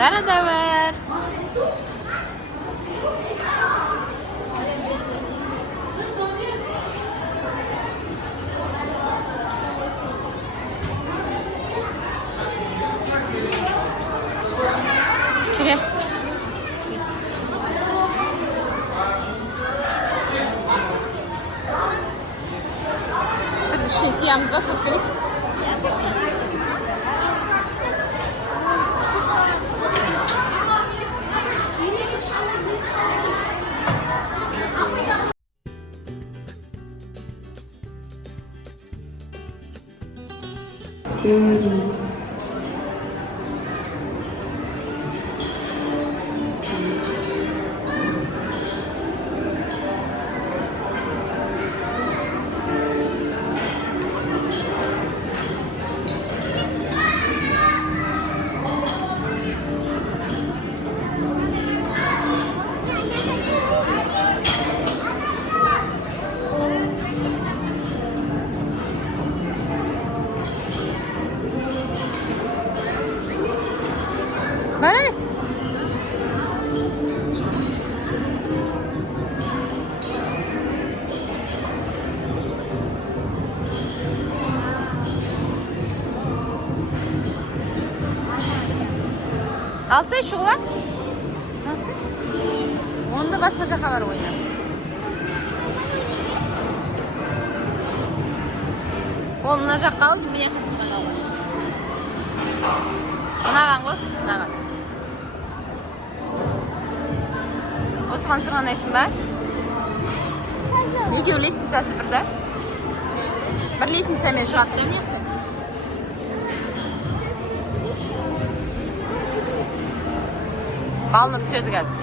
Daradavır. Şuraya. Bir şey siyahımız var, kırk. Bana ver. Alsay şu ulan. Alsay. Onda basacak var oyna. Olunacak kaldı bir yakası bana olur. Bunağan koy. Bunağan. Osman sırğanayısın ben. Екеу лестницасы бірді. Бір лестницамен шығады да мына жақта. Балынып түседі қазір.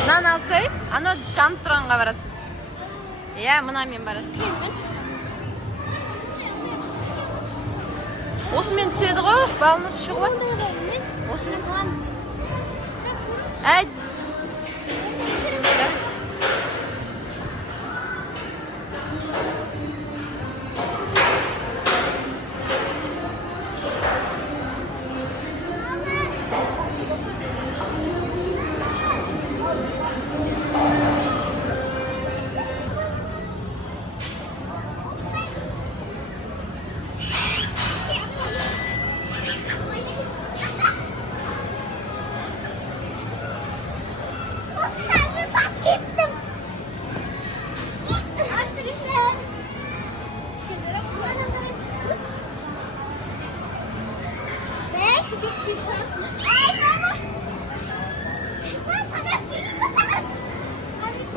Мынаны алсай, анау жанып тұрғанға барасың. Иә, мынамен барасың. Осымен түседі ғой, балынып шығып. Осымен қалам. Әй.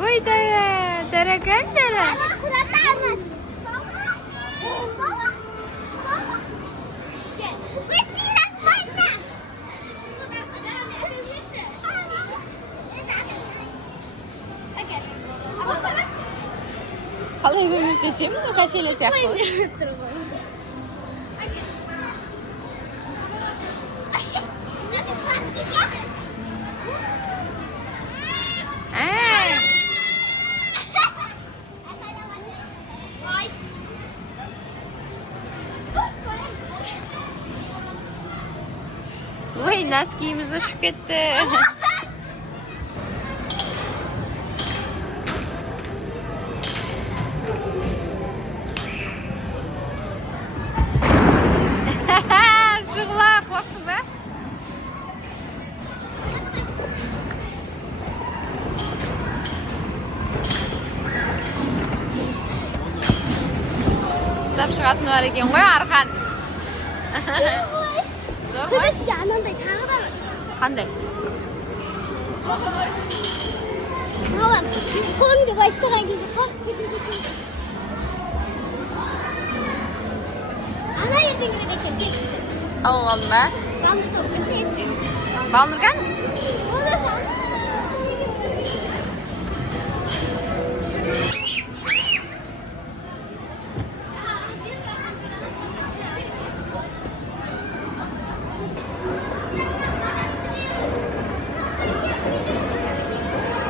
Ой, дорогая. Мама, куда-то нас. Мама. Выйти нормально. Қалай көмектесем, кәселі сияқты. Ой, носкиіміз ұшып кетті. Жығыла, қорқты ба? Стап шығатын бар екен ғой, арқан. Зор ғой? анандай тағы да бар. Қандай? Мама, қолыңды байсаған кезде қалып кетеді. Ана ертеңгілік екен, кесіпті. Тауып алдың ба? Балны тауып кетесің. Балнұрған?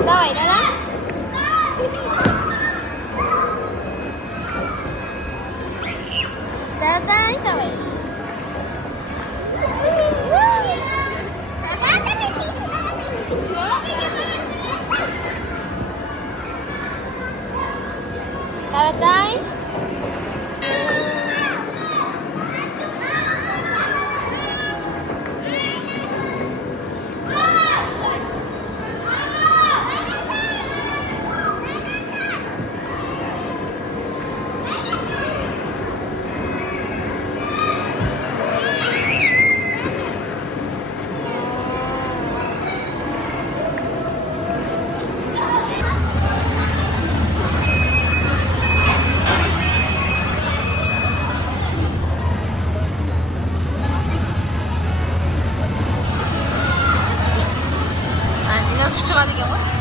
Давай, да-да. Давай, давай. Давай. 아니면 추첨하는 경우?